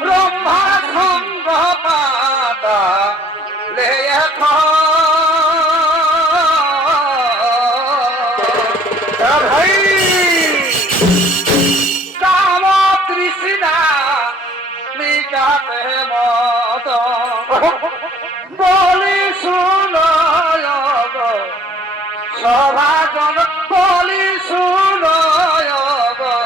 ব্রহ্মা সঙ্গ পাতা লে ভাই কাম তৃষ্ণা মিটাতে মত। বলি শুনয় গো সভাজন বলি শুনয় গো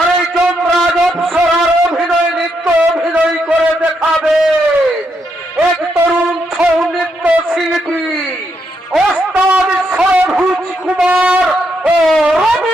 আর এই যমরাজ অপ্সরার অভিনয় নৃত্য অভিনয় করে দেখাবে। এক তরুণ ছৌ নৃত্য শিল্পী, ওস্তাদ সরভুজ কুমার ও রবি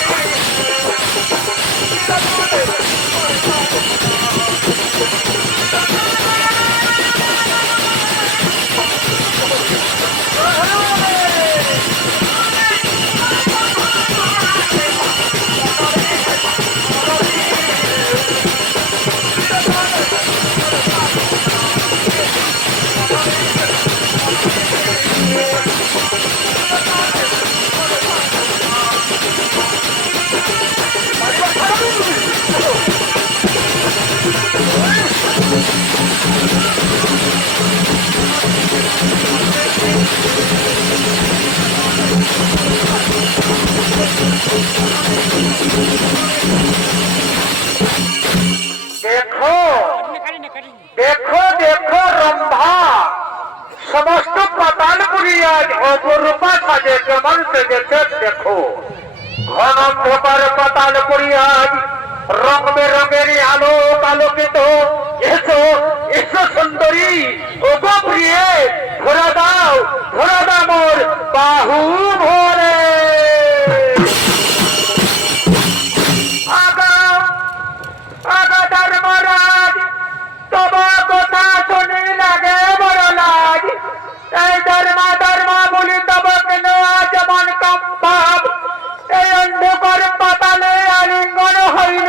অপরূপা সাজে কেমন সেজেছে দেখো ঘন ধোপার পাতাল করিয়া আলোকিত। এসো এসো সুন্দরী। ওগো প্রিয়ে দাও, ধরা দাও মোর বাহু ভরে আগা কথা শুনি লাগে বড় লাজ বলি কেন এই অন্ধকার পাতালে আলিঙ্গন হইলে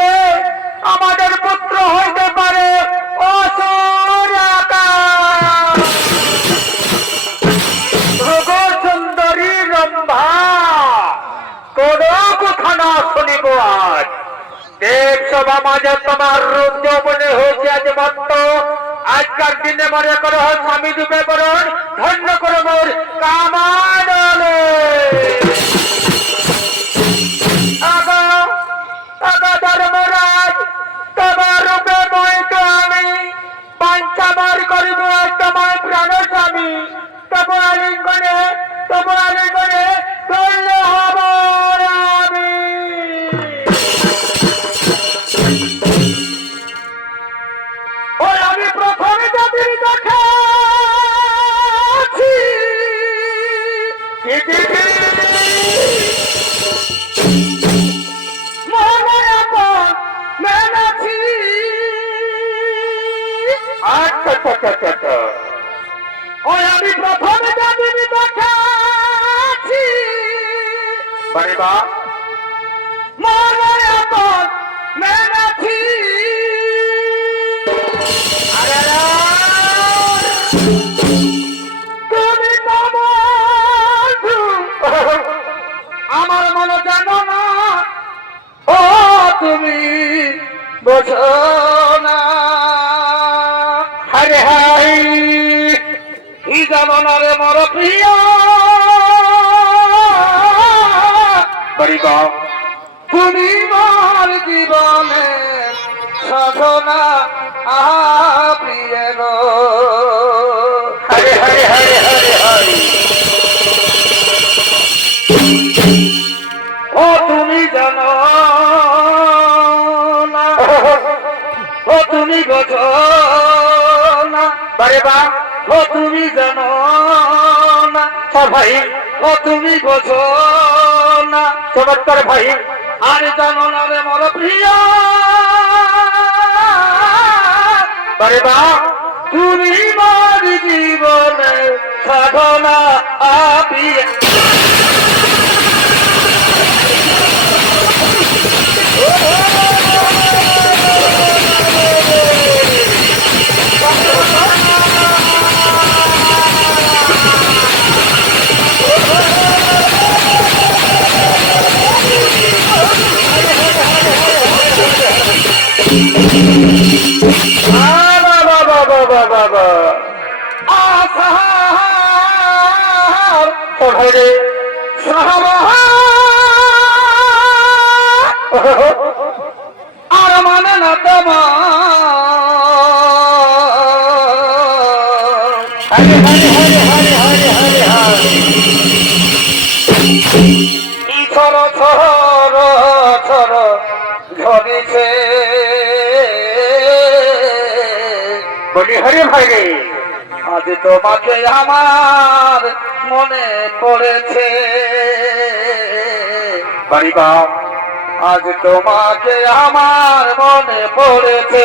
দেব সভা তোমার রূপ যৌবনে হয়েছে আজ মত্ত। আজকার দিনে মনে করো স্বামী রূপে বরণ, ধন্য করো মোর কামানলে। ওই আমি প্রথমে যাদের দেখাচ্ছি বাড়ি বা মেনাছি। তুমি তো বন্ধু। আমার মনে জানো না। ও তুমি বোঝো। ই জানো না রে মর প্রিয়। বড়িবা তুমি মোর জীবনে সাধনা গো। হরে হরে হরে হরে হরে। ও তুমি জানো না। ও তুমি বোঝো না। বারে বা ও তুমি জানো না। ভাই, ও তুমি বোঝো না। চমৎকার ভাই, আর জানো না রে মর প্রিয়। বা, তুমি মার জীবনে সাধনা আপিয়া। ওরে আর মানে না তোমার। হরে হরে হরে হরে হরে হরে হরে ছর ছর ছর ঝরিছে বলি, হরে, ভাই আজ তোমাকে আমার মনে পড়েছে। বাড়িবা আজ তোমাকে আমার মনে পড়েছে।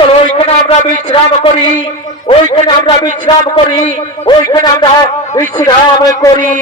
আমরা বিশ্রাম করি ওইখানে আমরা বিশ্রাম করি ওইখানে আমরা বিশ্রাম করি।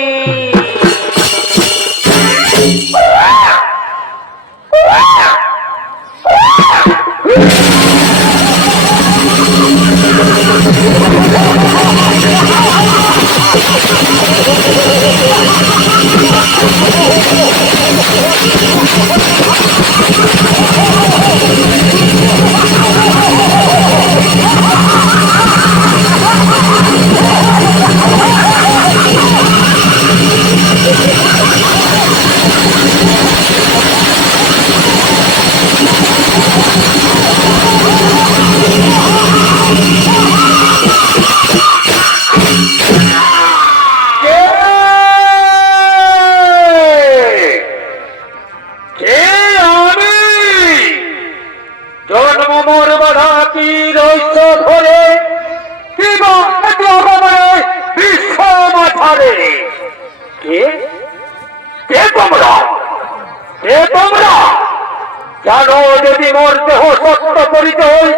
জানো যদি মোর দেহ সত্য পরিচয়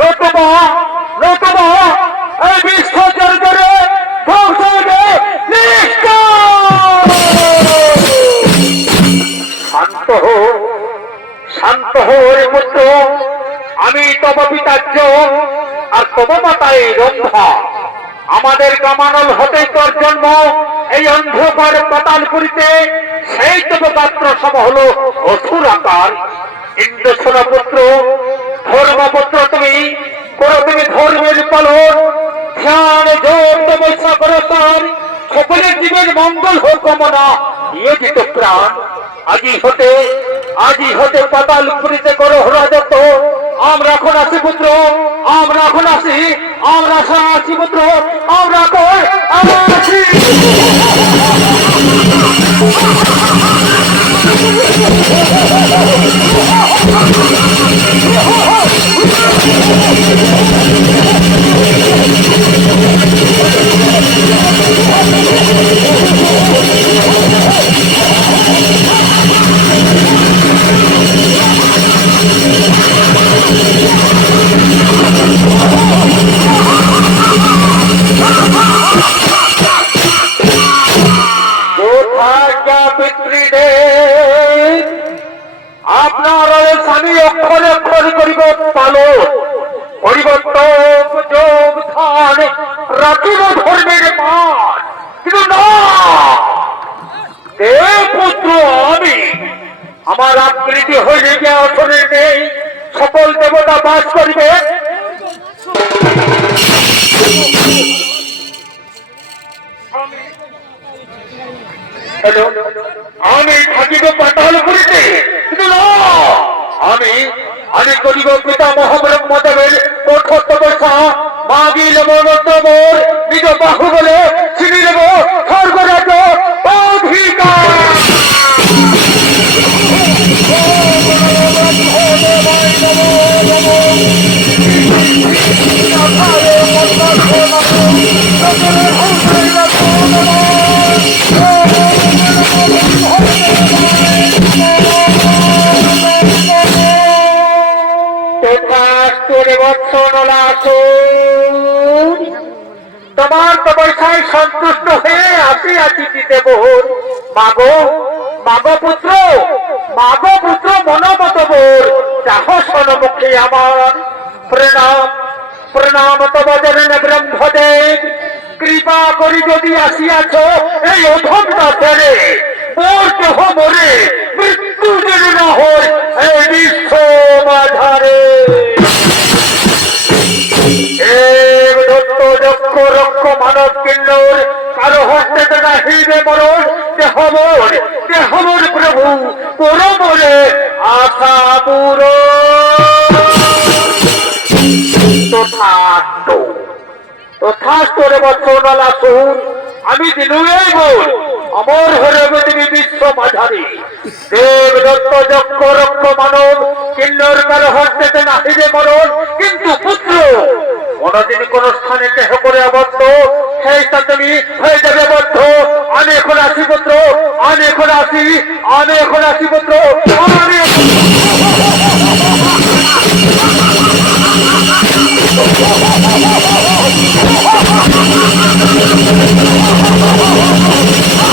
নতুবা নতুবা এই বিশ্ব জর্জরে ধ্বংস হইবে। শান্ত হো শান্ত হো রে পুত্র। আমি তব পিতার্য আর তব মাতাই রম্ভা আমাদের কামানল হতে তোর জন্ম, এই অন্ধকার পাতাল করিতে সেই তব পাত্র সম হলো অসুর আকার। পুত্র ধর্মপুত্র তুমি, করো তুমি ধর্মের পালন। ধ্যান যোগ তপস্যা করো তার। সকলের জীবের মঙ্গল হোক কামনা, নিয়োজিত প্রাণ। আজি হতে আজি হতে পাতাল পুরিতে করো রাজত্ব আমরা এখন আছি পুত্র, আমরা এখন আছি, আমরা এখন আছি পুত্র, আমরা কই আমরা আছি। আপনার স্বামী অক্ষরে অক্ষর করিব পালন পরিবর্তন যোগ ধান রাখিব ধর্মের মান। কিন্তু না দেব পুত্র আমি, আমার আকৃতি হইলে যে নেই। সকল দেবতা বাস করিবে। আমি থাকিব পাতাল করিতে। কিন্তু না, আমি আমি করিব পিতা মহাব্রহ্ম মতবের কঠোর তপস্যা মাগিল মনোত্তমর নিজ বাহু বলে ছিনি দেব স্বর্গরাজ অধিকার তোরে নলাসুর তোমার তপস্যায় সন্তুষ্ট হয়ে আসি আছি দিতে বোন মাগো মাগো পুত্র মাগো পুত্র মনোমত বোর চাহ সনমুখে আমার। প্রণাম প্রণাম তব জনন ব্রহ্মদেব। কৃপা করি যদি আসিয়াছ, এই অধমটা ছেড়ে মোর দেহ মরে। প্রভু কোন মরে আশা পুর তথাস্তু সুর আমি দিনুই বল, অমর হরে তুমি বিশ্ব মাঝারি। দেব দত্ত যক্ষ রক্ষ মানব, কিন্নর কারও হস্তে নাহিবে মরণ, কিন্তু পুত্র, কোনদিন কোন স্থানে দেহ করে আবদ্ধ, সেই তুমি হয়ে যাবে বদ্ধ। আনে খোলাসি পুত্র আনে খোলাসি আনে খোলাসি পুত্র আনে Oh,